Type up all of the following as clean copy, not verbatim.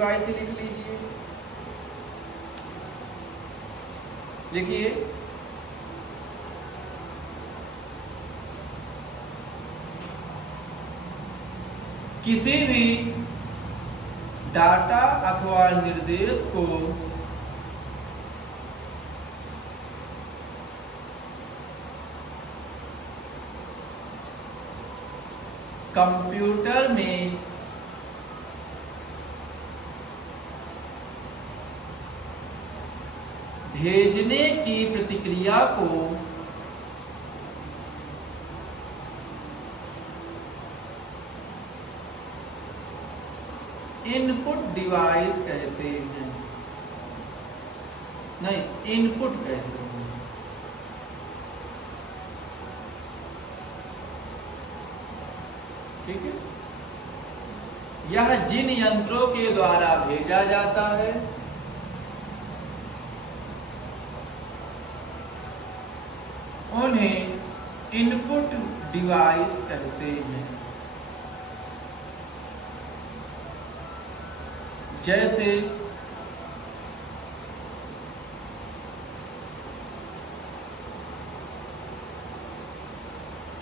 से लिख लीजिए। देखिए किसी भी डाटा अथवा निर्देश को कंप्यूटर में भेजने की प्रतिक्रिया को इनपुट डिवाइस कहते हैं, नहीं इनपुट कहते हैं। ठीक है, यह जिन यंत्रों के द्वारा भेजा जाता है उन्हें इनपुट डिवाइस कहते हैं। जैसे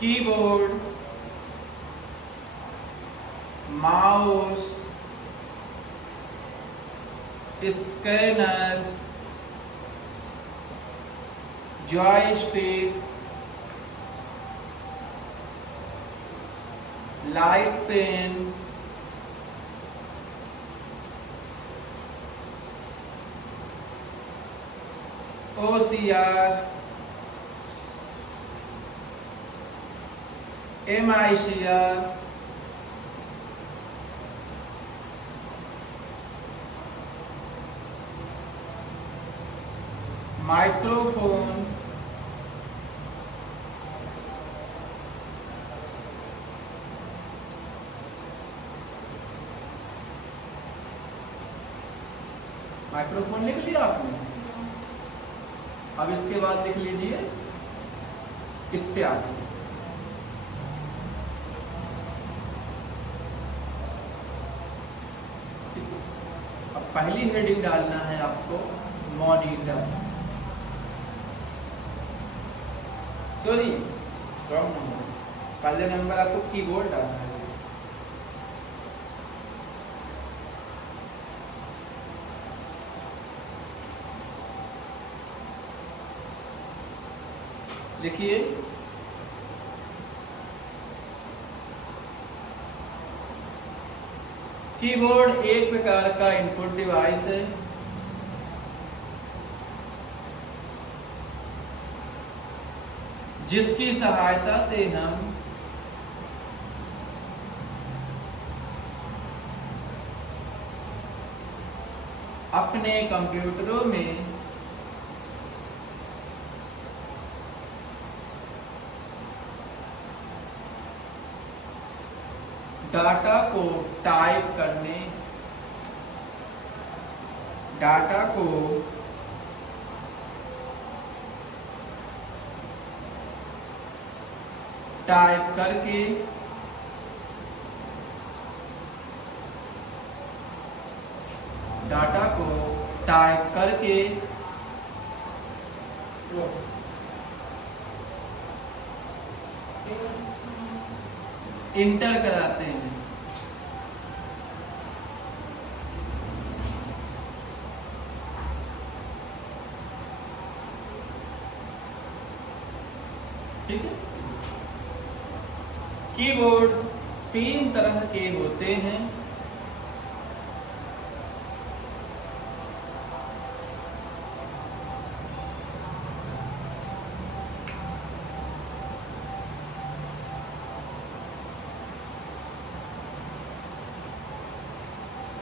keyboard, mouse, scanner, joystick, light pen, OCR, MICR, microphone, microphone लिख लिया आपने। अब इसके बाद लिख लीजिए इत्यादि। अब पहली हेडिंग डालना है आपको मॉनिटर, सॉरी रॉन्ग नंबर, पहले नंबर आपको कीबोर्ड डालना है। लिखिए कीबोर्ड एक प्रकार का इनपुट डिवाइस है जिसकी सहायता से हम अपने कंप्यूटरों में डाटा को टाइप करने, डाटा को टाइप करके डाटा को टाइप करके इंटर कराते हैं। ठीक है, कीबोर्ड 3 तरह के होते हैं।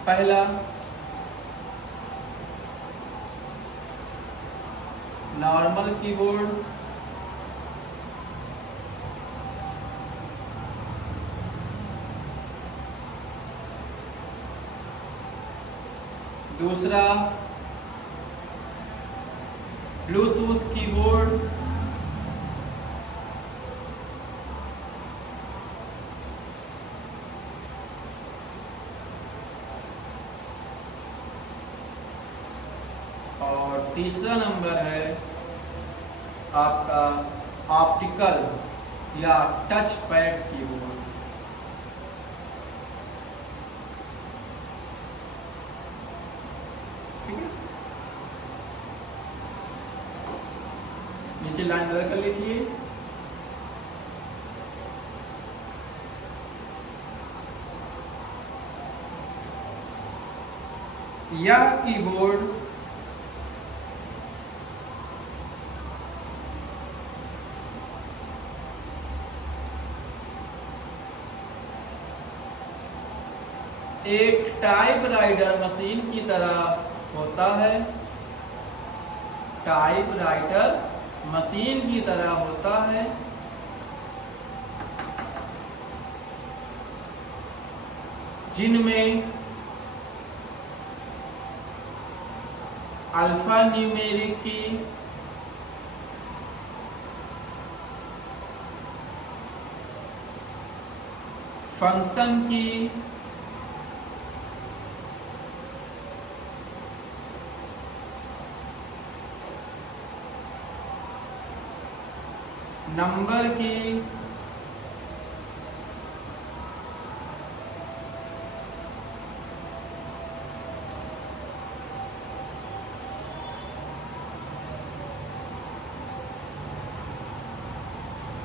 पहला नॉर्मल कीबोर्ड, दूसरा ब्लूटूथ कीबोर्ड, तीसरा नंबर है आपका ऑप्टिकल या टच पैड कीबोर्ड। ठीक है, नीचे लाइन दर कर लिखिए। यह कीबोर्ड एक टाइपराइटर मशीन की तरह होता है, टाइपराइटर मशीन की तरह होता है, जिनमें अल्फा न्यूमेरिक की फंक्शन की नंबर की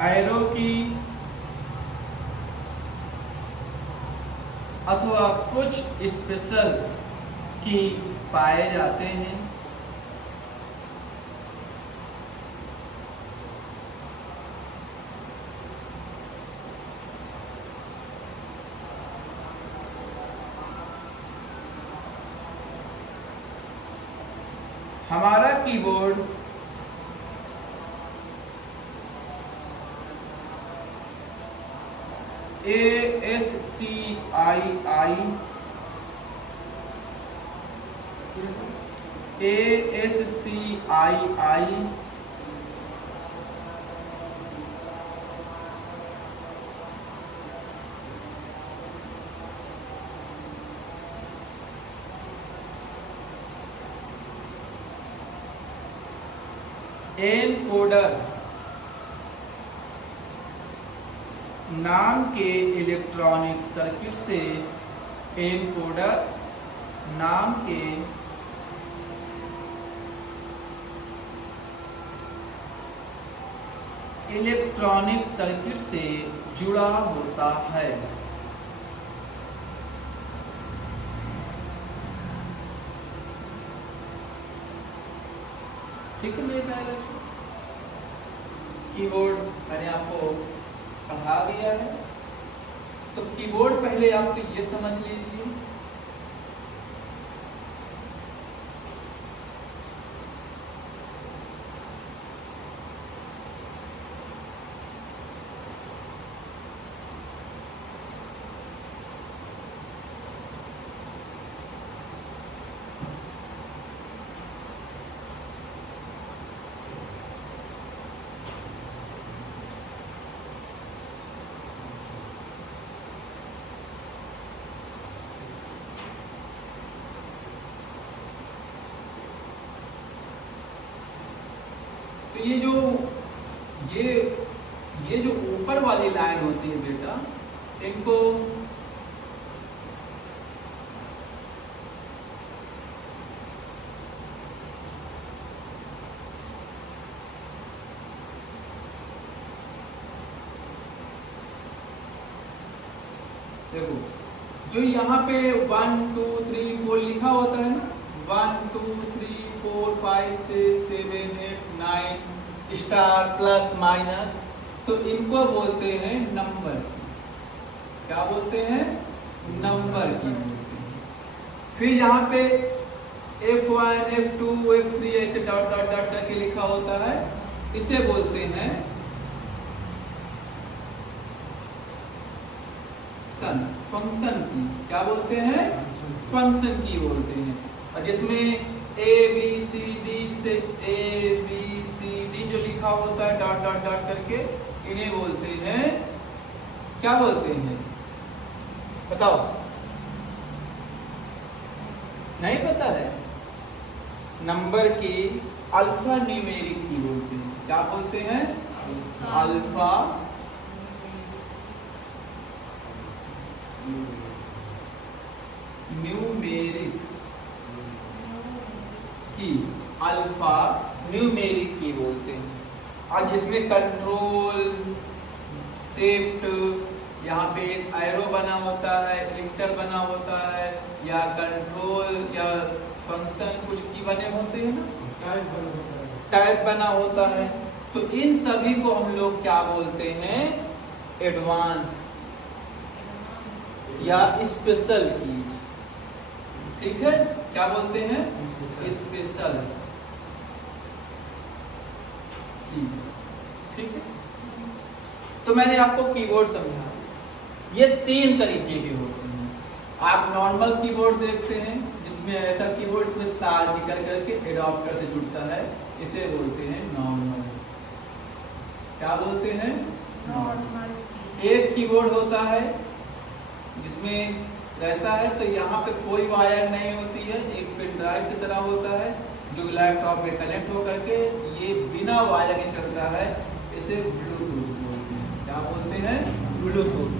एरो की अथवा कुछ स्पेशल की पाए जाते हैं। हमारा कीबोर्ड ASCII एनकोडर नाम के इलेक्ट्रॉनिक सर्किट से एनकोडर नाम के इलेक्ट्रॉनिक सर्किट से जुड़ा होता है। ठीक है मेरे प्यारे बच्चों, कीबोर्ड मैंने आपको पढ़ा दिया है। तो कीबोर्ड पहले आप तो ये समझ लीजिए तो ये जो ऊपर वाली लाइन होती है बेटा, इनको देखो, जो यहाँ पे 1 2 3 4 लिखा होता है ना, 1 2 3 4 5 6 7 8 9 स्टार प्लस माइनस, तो इनको बोलते हैं नंबर की। क्या बोलते हैं? नंबर की बोलते हैं। फिर यहाँ पे F1 F2 F3 ऐसे डॉट डॉट डॉट करके लिखा होता है, इसे बोलते हैं फंक्शन की। क्या बोलते हैं? फंक्शन की बोलते हैं। और जिसमें A B C D से A B C D जो लिखा होता है डॉट डॉट डॉट करके, इन्हें बोलते हैं, क्या बोलते हैं बताओ? नहीं पता है? नंबर के अल्फा न्यूमेरिक की बोलते हैं। क्या बोलते हैं? अल्फा न्यूमेरिक की, अल्फा न्यूमेरिक की बोलते हैं। और जिसमें कंट्रोल, शिफ्ट, यहाँ पे एक एरो बना होता है, इंटर बना होता है, या कंट्रोल या फंक्शन कुछ की बने होते हैं ना, टाइप बना होता है। तो इन सभी को हम लोग क्या बोलते हैं? एडवांस या स्पेशल कीज। ठीक है, क्या बोलते हैं? स्पेशल की। ठीक है, तो मैंने आपको कीबोर्ड समझा। ये 3 तरीके के होते हैं। आप नॉर्मल कीबोर्ड देखते हैं जिसमें ऐसा कीबोर्ड में तार निकल करके एडाप्टर से जुड़ता है, इसे बोलते हैं नॉर्मल। क्या बोलते हैं? नॉर्मल। एक कीबोर्ड होता है जिसमें रहता है तो यहाँ पे कोई वायर नहीं होती है, एक पेन ड्राइव की तरह होता है जो लैपटॉप में कनेक्ट होकर के ये बिना वायर के चलता है, इसे ब्लूटूथ बोलते हैं। क्या बोलते हैं? ब्लूटूथ।